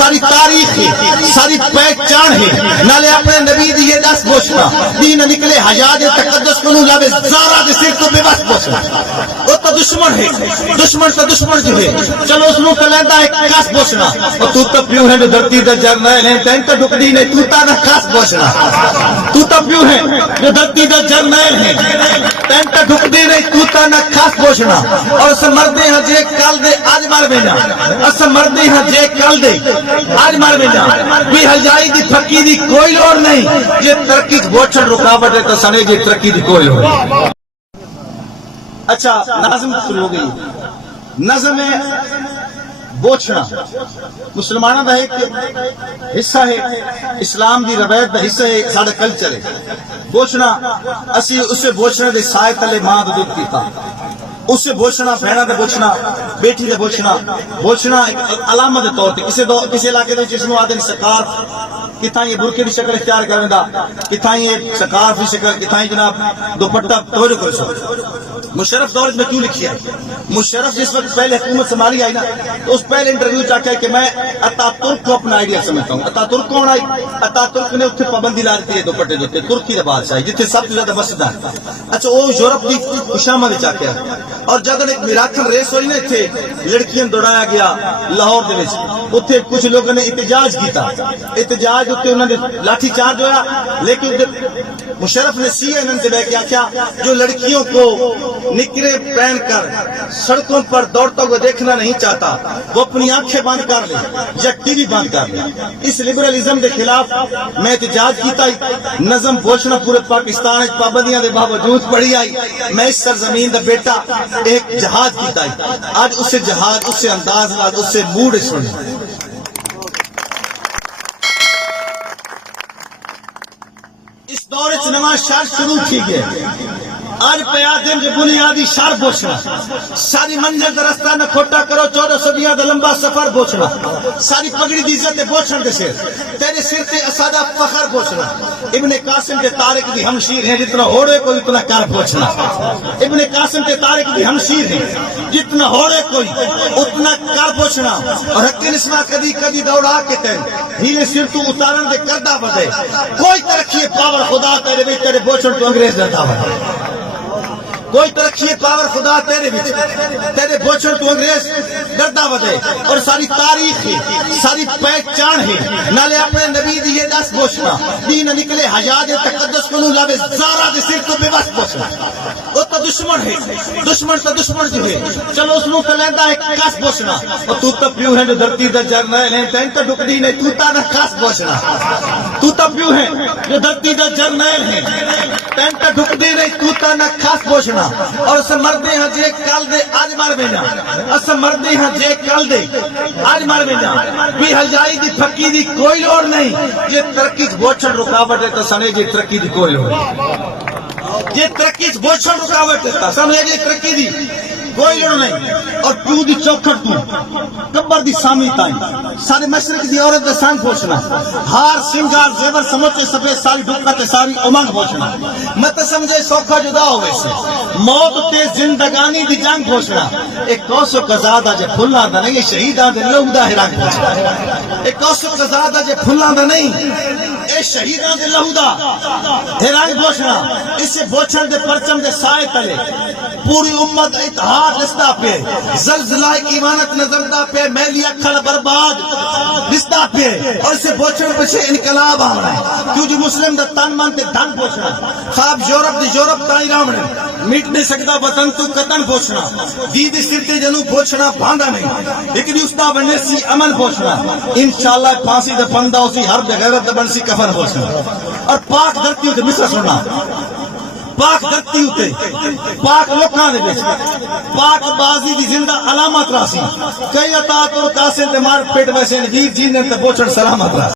ساری تاریخ ہے، ساری پہچان ہے، نالے اپنے نبی دی یہ دس بوشنا دین نکلے حجاج تقدس کنو لابے زارا دے سر تو بے بس بوشنا وہ تو دشمن ہے، دشمن تو دشمن جو ہے، چلو اس نو کلیندہ ایک کاس بوشنا اور تو پیوں ہے جو دھرتی دا جرنیل ہے، تین تو ڈکڑی نے تو تا نہ کاس بوشنا، تو پیوں ہے جو دھرتی دا جرنیل ہے، تین تو ڈکڑی نے تو تا نہ کاس بوشنا اور اسے مردے ہیں جے کل دے آج مار بینا، اسے مردے ہیں جے کل دے آج مار بینا، کوئی حجائی دی پھکی دی کوئی لوڑ نہیں، یہ ترقی بوچھن رکاوٹ ہے تو سنے جے ترقی دی کوئی لوڑ نہیں۔ اچھا نظم شروع ہو گئی، نظم ہے بوچھنا مسلمانوں کا ایک حصہ ہے، اسلام دی روایت کا حصہ ہے، سارا کلچر ہے۔ بوچھنا اسی اسے بوچھنے دے سائے تلے ماں دے دودھ پیتا، اسے بوچھنا بہنا دے بوچھنا بیٹی دے بوچھنا، بوچھنا ایک علامت دے طور پہ کسی علاقے دے جس میں آدھے سرکار کتھاں یہ برقعے دی شکل اختیار کرندا، کتھاں یہ سرکار دی شکل، کتھاں جناب دوپٹہ توجہ کرو سو۔ مشرف دور میں کیوں لکھی ہے؟ مشرف جس وقت پہلے حکومت سنبھالی آئی نا تو اس پہلے انٹرویو چاہتا ہے کہ میں اتا ترک کو اپنا آئیڈیا سمجھتا ہوں۔ اتا ترک کون آئی؟ اتا ترک نے اتنے پابندی لا دیتی ہے دوپٹے جو ترکی کے بادشاہ جتنے سب سے زیادہ مسجد ہے۔ اچھا وہ یورپ کی خوشامد چاہتے ہیں اور جب ایک میراثن ریس ہوئی نا اتنے لڑکیاں دوڑایا گیا لاہور دے وچ، اتنے کچھ لوگوں نے احتجاج کیتا، احتجاج اتنے انہوں نے لاٹھی چارج ہوا، لیکن مشرف نے سی این این سے بہ کے کیا جو لڑکیوں کو نکرے پہن کر سڑکوں پر دوڑتا ہوئے دیکھنا نہیں چاہتا وہ اپنی آنکھیں بند کر لے یا ٹی وی بند کر لے۔ اس لبرلزم کے خلاف میں احتجاج کیتا، نظم بوچھنا پورے پاکستان پابندیاں دے باوجود پڑھی آئی، میں اس سرزمین دا بیٹا ایک جہاد کیتا ہے، آج اسے جہاد اسے انداز آج اسے موڈ سنے۔ اس دور سے نواں شہر شروع کی گئے، آج پیادن جو بنیادی شہر بوچھنا، ساری منزل دا رستہ نہ کھوٹا کرو، 14 صدیاں دا لمبا سفر بوچھنا، ساری پگڑی دی عزت بوچھن دے سر، تیرے سر تے اسادہ فخر بوچھنا، ابن قاسم تے طارق دی ہمشیر ہیں، جتنا ہوڑے کوئی اتنا کر بوچھنا، ابن قاسم تے طارق دی ہمشیر ہیں، جتنا ہوڑے کوئی اتنا کر بوچھنا، اور حق نسمہ کدی کدی دوڑا کے تین ہیلے سر تو اتارن دے کردہ بدے، کوئی ترقی پاور خدا تیرے بھی تیرے بوچھن تو انگریز درتا بدے، کوئی ترقی پاور خدا تیرے بچ تیرے بوچھن تو انگریز ڈردا ودے، اور ساری تاریخ ہے، ساری پہچان ہے، نالے اپنے نبی دی یہ دس بوچھنا دین نکلے حجاج تقدس کنو لابے زارا دے سر تو بے بس بوچھنا وہ تو دشمن ہے، دشمن تو دشمن جو ہے، چلو اس نو کلیندہ ایک کاس بوچھنا اور تو پیوں ہے جو دھرتی دا جرنیل ہے، تین تو ڈکڑی نے تو تا نہ کاس بوچھنا، تو پیوں ہے جو دھرتی دا جرنیل ہے، تین تو ڈکڑی نے تو تا نہ کاس بوچھنا اور اسے مردے ہیں جے کل دے آج مار بینا، اسے مردے ہیں جے کل دے آج مار بینا، کوئی حجائی دی پھکی دی کوئی لوڑ نہیں، یہ ترقی بوچھن رکاوٹ ہے تو سنے جے ترقی دی کوئی لوڑ نہیں، یہ ترقی بوچھن رکاوٹ ہے تو سنے جے ترقی دی کوئی لوڑ نہیں۔ اور پیو دی چوکھٹ تو کبر دی سامی تائیں سارے مشرق دی عورت دے سانگ پوچھنا، ہار سنگار زیور سمجھے سفید ساری ڈکت ساری امنگ پوچھنا، مت سمجھے سوکھا جدا ہوئے سے موت تے زندگانی دی جنگ پوچھنا، ایک کوسو قزادہ جے پھلا دا نہیں شہیدہ دے لہو دا ہرنگ پوچھنا، ایک کوسو قزادہ جے پھلا دا نہیں اے شہیدہ دے لہو دا ہرنگ پوچھنا، اسے بوچھن دے پرچم دے سائے تلے پوری امت اتحاد رستہ پہ زلزلہ ایمانت نظر دا پہ میلی اکھڑ برباد رستہ پہ، اور اسے بوچھن پچھے انقلاب آمنا ہے کیوں جو مسلم دا تن من تے دھن پوچھنا، خواب یورپ دی یورپ تائی رامنے میٹ نہیں سکتا وطن تو قطن پوچھنا، دید سرتے جنو پوچھنا باندھا نہیں، ایک دی استا بنے سی امن پوچھنا، انشاءاللہ پھانسی دا پندہ اسی حرب دے غیرت دا بن سی کفن پوچھنا، اور پاک دھرتی ہوتے مصر سننا، پاک دھرتی ہوتے پاک لوکاں دے بیچ پاک بازی دی زندہ علامت راسی، کئی اطاعت اور قاسم دے مار پیٹ ویسے ویر جیندن تے بوچھن سلامت راسی۔